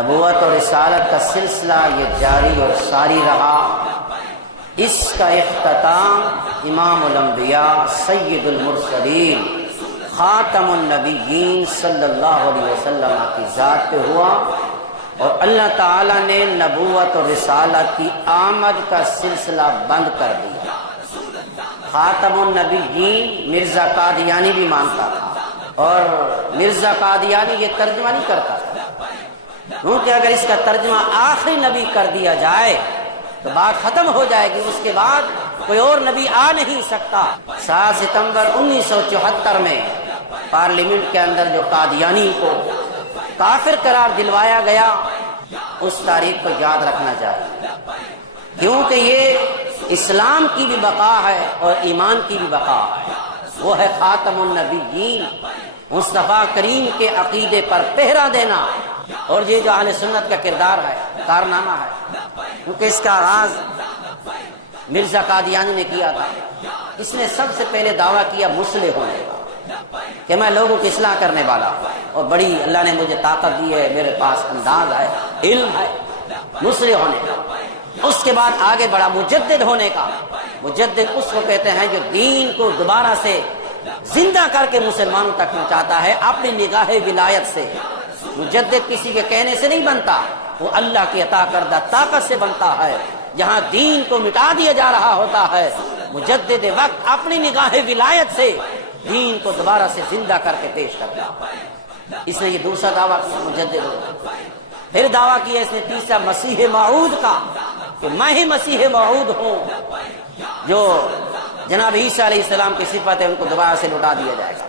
نبوت اور رسالت کا سلسلہ یہ جاری اور ساری رہا۔ اس کا اختتام امام الانبیاء سید المرسلین خاتم النبیین صلی اللہ علیہ وسلم کی ذات پہ ہوا، اور اللہ تعالیٰ نے نبوت اور رسالت کی آمد کا سلسلہ بند کر دیا۔ خاتم النبیین مرزا قادیانی بھی مانتا تھا، اور مرزا قادیانی یہ ترجمہ نہیں کرتا تھا، کیونکہ اگر اس کا ترجمہ آخری نبی کر دیا جائے تو بات ختم ہو جائے گی، اس کے بعد کوئی اور نبی آ نہیں سکتا۔ 7 ستمبر 1974 میں پارلیمنٹ کے اندر جو قادیانی کو کافر قرار دلوایا گیا، اس تاریخ کو یاد رکھنا چاہیے، کیونکہ یہ اسلام کی بھی بقا ہے اور ایمان کی بھی بقا ہے۔ وہ ہے خاتم النبیین، مصطفیٰ کریم کے عقیدے پر پہرا دینا، اور یہ جو اہل سنت کا کردار ہے، کارنامہ ہے، کیونکہ اس کا آغاز مرزا قادیانی نے کیا تھا۔ اس نے سب سے پہلے دعویٰ کیا مصلح ہونے کا، کہ میں لوگوں کی اصلاح کرنے والا ہوں، اور بڑی اللہ نے مجھے طاقت دی ہے، میرے پاس انداز ہے، علم ہے، مصلح ہونے کا۔ اس کے بعد آگے بڑھا مجدد ہونے کا۔ مجدد اس کو کہتے ہیں جو دین کو دوبارہ سے زندہ کر کے مسلمانوں تک پہنچاتا ہے اپنی نگاہ ولایت سے۔ مجدد کسی کے کہنے سے نہیں بنتا، وہ اللہ کی عطا کردہ طاقت سے بنتا ہے۔ جہاں دین کو مٹا دیا جا رہا ہوتا ہے، مجدد وقت اپنی نگاہ ولایت سے دین کو دوبارہ سے زندہ کر کے پیش کرتا ہے۔ اس نے یہ دوسرا دعویٰ کیا مجدد ہوگا۔ پھر دعویٰ کیا اس نے تیسرا مسیح موعود کا، کہ میں ہی مسیح موعود ہوں، جو جناب عیسیٰ علیہ السلام کی صفت ہے ان کو دوبارہ سے لوٹا دیا جائے گا۔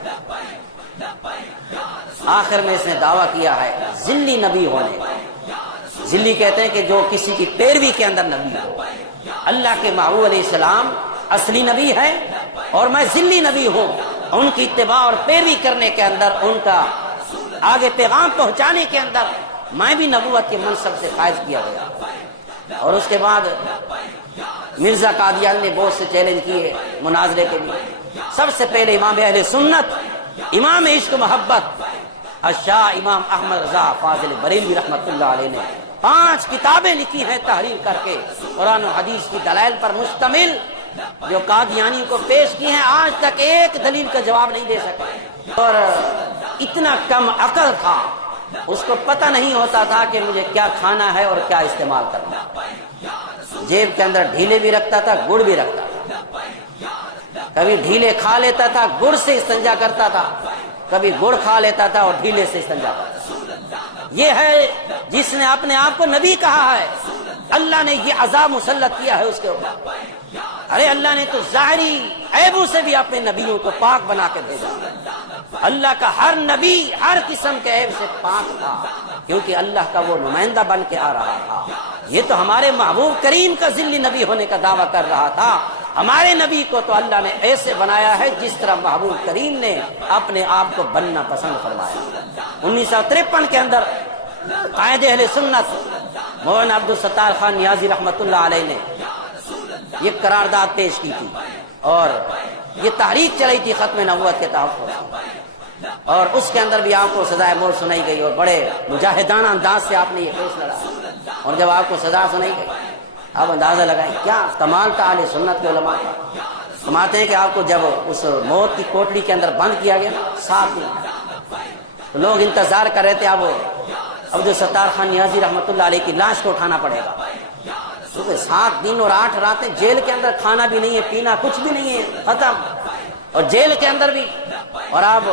آخر میں اس نے دعویٰ کیا ہے ذلی نبی ہونے کا۔ ذلی کہتے ہیں کہ جو کسی کی پیروی کے اندر نبی ہو۔ اللہ کے محبوب علیہ السلام اصلی نبی ہے، اور میں ذلی نبی ہوں۔ ان کی اتباع اور پیروی کرنے کے اندر، ان کا آگے پیغام پہنچانے کے اندر میں بھی نبوت کے منصب سے فائز کیا گیا۔ اور اس کے بعد مرزا قادیانی نے بہت سے چیلنج کیے مناظرے کے لیے۔ سب سے پہلے امام اہل سنت، امام عشق محبت الشاہ امام احمد رضا فاضل بریلوی رحمۃ اللہ علیہ نے 5 کتابیں لکھی ہیں تحریر کر کے، قرآن و حدیث کی دلائل پر مشتمل، جو قادیانی کو پیش کی ہیں۔ آج تک ایک دلیل کا جواب نہیں دے سکے، اور اتنا کم عقل تھا، اس کو پتہ نہیں ہوتا تھا کہ مجھے کیا کھانا ہے اور کیا استعمال کرنا ہے۔ جیب کے اندر ڈھیلے بھی رکھتا تھا، گڑ بھی رکھتا تھا۔ کبھی ڈھیلے کھا لیتا تھا، گڑ سے استنجا کرتا تھا، کبھی گڑ کھا لیتا تھا اور ڈھیلے سے استنجا کرتا تھا۔ یہ ہے جس نے اپنے آپ کو نبی کہا ہے۔ اللہ نے یہ عذاب مسلط کیا ہے اس کے اوپر۔ ارے اللہ نے تو ظاہری عیبوں سے بھی اپنے نبیوں کو پاک بنا کے بھیجا۔ اللہ کا ہر نبی ہر قسم کے عیب سے پاک تھا، کیونکہ اللہ کا وہ نمائندہ بن کے آ رہا تھا۔ یہ تو ہمارے محبوب کریم کا ذلی نبی ہونے کا دعویٰ کر رہا تھا۔ ہمارے نبی کو تو اللہ نے ایسے بنایا ہے جس طرح محبوب کریم نے اپنے آپ کو بننا پسند فرمایا۔ 1953 کے اندر قائد اہل سنت مولانا عبدالستار خان نیازی رحمۃ اللہ علیہ نے یہ قرارداد پیش کی تھی، اور یہ تحریک چلائی تھی ختم نبوت کے تحفظ، اور اس کے اندر بھی آپ کو سزائے موت سنائی گئی، اور بڑے مجاہدانہ انداز سے آپ نے یہ کیس لڑا۔ اور جب آپ کو سزا سنائی گئی، آپ اندازہ لگائیں کیا کمال تھا اہل سنت کے علماء کا۔ فرماتے ہیں کہ آپ کو جب اس موت کی کوٹڑی کے اندر بند کیا گیا 7 دن، تو لوگ انتظار کر رہے تھے اب عبدالستار خان نیازی رحمۃ اللہ علیہ کی لاش کو اٹھانا پڑے گا، کیونکہ 7 دن اور 8 راتیں جیل کے اندر، کھانا بھی نہیں ہے، پینا کچھ بھی نہیں ہے، ختم، اور جیل کے اندر بھی۔ اور آپ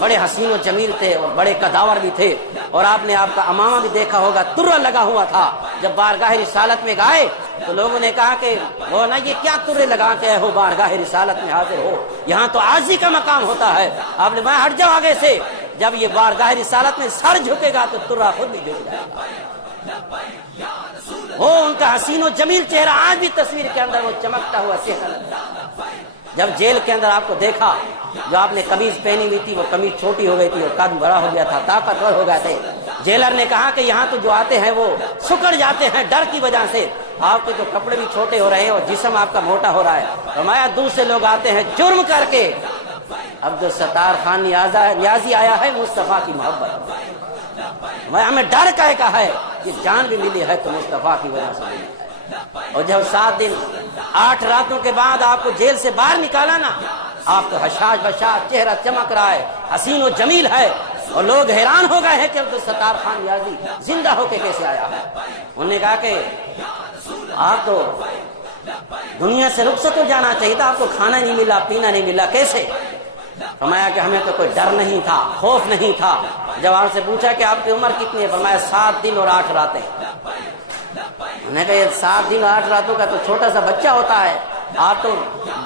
بڑے حسین و جمیل تھے اور بڑے قداور بھی تھے، اور آپ نے آپ کا امامہ بھی دیکھا ہوگا، ترا لگا ہوا تھا۔ جب بارگاہ رسالت میں گئے تو لوگوں نے کہا کہ وہ نا یہ کیا ترے لگا کے ہو بارگاہ رسالت میں حاضر ہو، یہاں تو عاجزی کا مقام ہوتا ہے۔ آپ نے میں ہٹ جاؤ آگے سے، جب یہ بارگاہ رسالت میں سر جھکے گا تو ترا خود بھی جھک جائے گا۔ وہ ان کا حسین و جمیل چہرہ آج بھی تصویر کے اندر وہ چمکتا ہوا چہرہ لگتا ہے۔ جب جیل کے اندر آپ کو دیکھا، جو آپ نے قمیض پہنی ہوئی تھی وہ قمیض چھوٹی ہو گئی تھی اور قد بڑا ہو گیا تھا، طاقتور ہو گئے تھے۔ جیلر نے کہا کہ یہاں تو جو آتے ہیں وہ سکڑ جاتے ہیں ڈر کی وجہ سے، آپ کے تو کپڑے بھی چھوٹے ہو رہے ہیں اور جسم آپ کا موٹا ہو رہا ہے۔ فرمایا دوسرے لوگ آتے ہیں جرم کر کے، عبدالستار خان نیازی آیا ہے مصطفیٰ کی محبت۔ میں ہمیں ڈر کا ہے کہ جان بھی ملی ہے تو مصطفیٰ کی وجہ سے ملی ہے۔ اور جب 7 دن 8 راتوں کے بعد آپ کو جیل سے باہر نکالا نا، آپ تو حشاش بشاش، چہرہ چمک رہا ہے، حسین و جمیل ہے، اور لوگ حیران ہو گئے ہیں کہ عبدالستار خان نیازی زندہ ہو کے کیسے آیا ہے۔ انہوں نے کہا کہ آپ تو دنیا سے رخصت ہو جانا چاہیے تھا، آپ کو کھانا نہیں ملا، پینا نہیں ملا، کیسے؟ فرمایا کہ ہمیں تو کوئی ڈر نہیں تھا، خوف نہیں تھا۔ جب آپ سے پوچھا کہ آپ کی عمر کتنی ہے، فرمایا 7 دن اور 8 راتیں۔ انہوں نے کہا یہ 7 دن اور 8 راتوں کا تو چھوٹا سا بچہ ہوتا ہے، آپ تو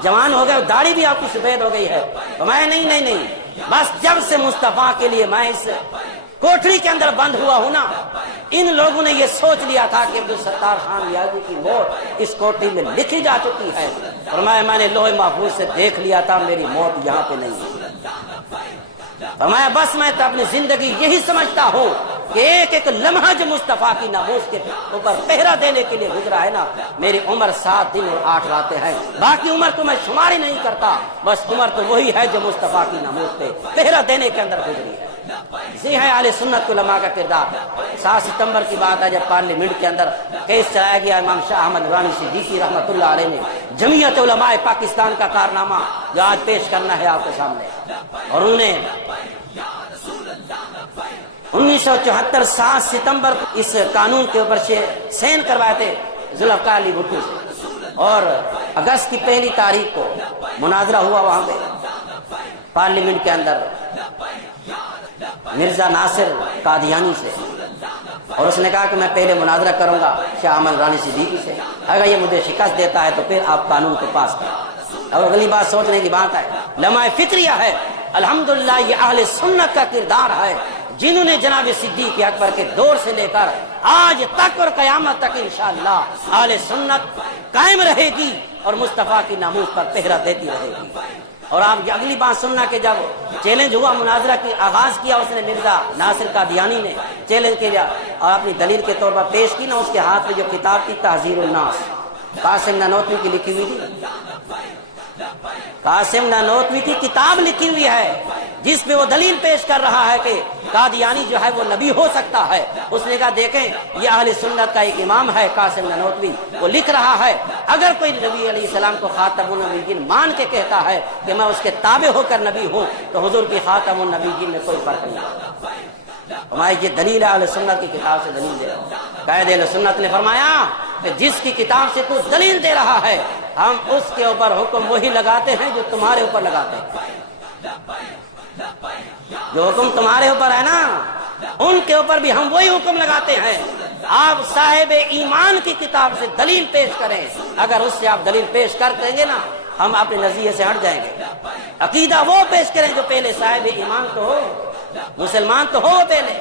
جوان ہو گئے، داڑھی بھی آپ کی سفید ہو گئی ہے۔ فرمایا نہیں، بس جب سے مصطفیٰ کے لیے میں اس کوٹری کے اندر بند ہوا ہوں نا، ان لوگوں نے یہ سوچ لیا تھا کہ عبدالستار خان نیازی کی موت اس کوٹری میں لکھی جا چکی ہے۔ فرمایا میں نے لوح محفوظ سے دیکھ لیا تھا، میری موت یہاں پہ نہیں ہے۔ فرمایا بس میں تو اپنی زندگی یہی سمجھتا ہوں کہ ایک ایک لمحہ جو مصطفیٰ کی ناموس کے اوپر پہرا دینے کے لیے گزرا ہے نا، میری عمر 7 دن اور 8 راتیں ہیں، باقی عمر تو میں شمار ہی نہیں کرتا، بس عمر تو وہی ہے جو مصطفیٰ کی ناموس پہ پہرا دینے کے اندر گزری ہے۔ اسی ہے اہل سنت علماء کا کردار۔ 7 ستمبر کی بات ہے جب پارلیمنٹ کے اندر کیس چلایا گیا، امام شاہ احمد نورانی صدیقی رحمۃ اللہ علیہ نے جمعیت علماء پاکستان کا کارنامہ جو آج پیش کرنا ہے آپ کے سامنے، اور انہوں نے 1974 7 ستمبر اس قانون کے اوپر سین کروائے تھے ذوالفقار علی بھٹو سے، اور اگست کی 1 تاریخ کو مناظرہ ہوا وہاں پہ پارلیمنٹ کے اندر مرزا ناصر قادیانی سے، اور اس نے کہا کہ میں پہلے مناظرہ کروں گا شاہ احمد نورانی صدیقی سے، اگر یہ مجھے شکست دیتا ہے تو پھر آپ قانون کو پاس کریں۔ اور اگلی بات سوچنے کی بات ہے، لمحہ فکریہ ہے، الحمدللہ یہ اہل سنت کا کردار ہے جنہوں نے جناب صدیق اکبر کے دور سے لے کر آج تک اور قیامت تک انشاءاللہ اہل سنت قائم رہے گی اور مصطفیٰ کی ناموس پر پہرا دیتی رہے گی۔ اور آپ یہ اگلی بات سننا کہ جب چیلنج ہوا، مناظرہ کی آغاز کیا اس نے مرزا ناصر قادیانی نے، چیلنج کیا اور اپنی دلیل کے طور پر پیش کی نا، اس کے ہاتھ میں جو کتاب تھی تحذیر الناس، قاسم نانوتوی کی لکھی ہوئی تھی، قاسم نانوتوی کی کتاب لکھی ہوئی ہے جس پہ وہ دلیل پیش کر رہا ہے کہ قادیانی جو ہے وہ نبی ہو سکتا ہے۔ اس نے کہا دیکھیں یہ اہل سنت کا ایک امام ہے قاسم نانوتوی، وہ لکھ رہا ہے اگر کوئی نبی علیہ السلام کو خاتم النبیین مان کے کہتا ہے کہ میں اس کے تابع ہو کر نبی ہوں تو حضور کی خاتم النبیین میں کوئی فرق نہیں۔ ہماری یہ دلیل ہے، اہل سنت کی کتاب سے دلیل دے رہا ہوں۔ قائد اہل سنت نے فرمایا کہ جس کی کتاب سے تو دلیل دے رہا ہے ہم اس کے اوپر حکم وہی لگاتے ہیں جو تمہارے اوپر لگاتے ہیں، جو حکم تمہارے اوپر ہے نا ان کے اوپر بھی ہم وہی حکم لگاتے ہیں۔ آپ صاحب ایمان کی کتاب سے دلیل پیش کریں، اگر اس سے آپ دلیل پیش کر دیں گے نا ہم اپنے نظریے سے ہٹ جائیں گے۔ عقیدہ وہ پیش کریں جو پہلے صاحب ایمان تو ہو، مسلمان تو ہو پہلے۔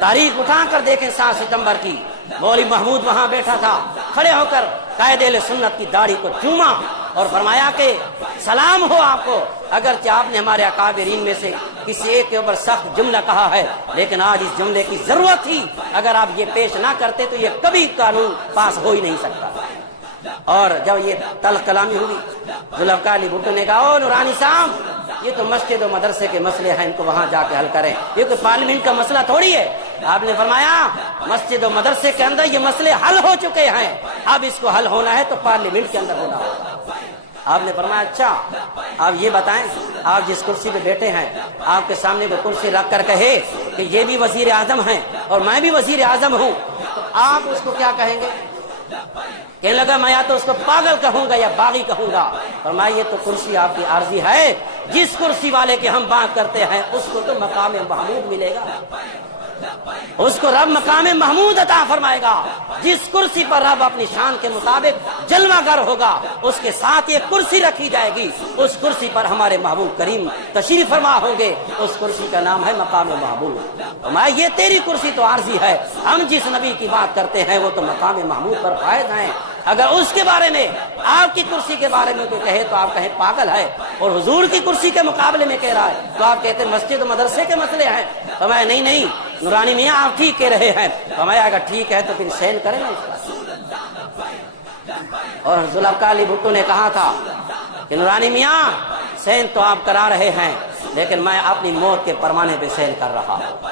تاریخ اٹھا کر دیکھیں 7 ستمبر کی، مولوی محمود وہاں بیٹھا تھا، کھڑے ہو کر قائد اہل سنت کی داڑھی کو چوما اور فرمایا کہ سلام ہو آپ کو، اگرچہ آپ نے ہمارے اکابرین میں سے کسی ایک کے اوپر سخت جملہ کہا ہے لیکن آج اس جملے کی ضرورت تھی، اگر آپ یہ پیش نہ کرتے تو یہ کبھی قانون پاس ہو ہی نہیں سکتا۔ اور جب یہ تلخ کلامی ہوئی ذوالفقار علی بھٹو نے کہا او نورانی صاحب یہ تو مسجد و مدرسے کے مسئلے ہیں، ان کو وہاں جا کے حل کریں، یہ کوئی پارلیمنٹ کا مسئلہ تھوڑی ہے۔ آپ نے فرمایا مسجد و مدرسے کے اندر یہ مسئلے حل ہو چکے ہیں، اب اس کو حل ہونا ہے تو پارلیمنٹ کے اندر ہونا ہوگا۔ آپ نے فرمایا اچھا آپ یہ بتائیں آپ جس کرسی پہ بیٹھے ہیں آپ کے سامنے کو کرسی رکھ کر کہے کہ یہ بھی وزیر اعظم ہیں اور میں بھی وزیر اعظم ہوں تو آپ اس کو کیا کہیں گے؟ کہنے لگا میں یا تو اس کو پاگل کہوں گا یا باغی کہوں گا۔ فرمایا یہ تو کرسی آپ کی عارضی ہے، جس کرسی والے کے ہم بات کرتے ہیں اس کو تو مقام محمود ملے گا، اس کو رب مقام محمود عطا فرمائے گا۔ جس کرسی پر رب اپنی شان کے مطابق جلوہ گر ہوگا اس کے ساتھ یہ کرسی رکھی جائے گی، اس کرسی پر ہمارے محبوب کریم تشریف فرما ہوں گے، اس کرسی کا نام ہے مقام محمود۔ فرمایا یہ تیری کرسی تو عارضی ہے، ہم جس نبی کی بات کرتے ہیں وہ تو مقام محمود پر فائز ہیں، اگر اس کے بارے میں آپ کی کرسی کے بارے میں کوئی کہے تو آپ کہیں پاگل ہے، اور حضور کی کرسی کے مقابلے میں کہہ رہا ہے تو آپ کہتے ہیں مسجد و مدرسے کے مسئلے ہیں۔ فرمایا نہیں نورانی میاں آپ ٹھیک کہہ رہے ہیں۔ فرمایا اگر ٹھیک ہے تو پھر سین کریں نا اس پر۔ اور ذوالفقار علی بھٹو نے کہا تھا کہ نورانی میاں سین تو آپ کرا رہے ہیں لیکن میں اپنی موت کے پروانے پہ سین کر رہا ہوں۔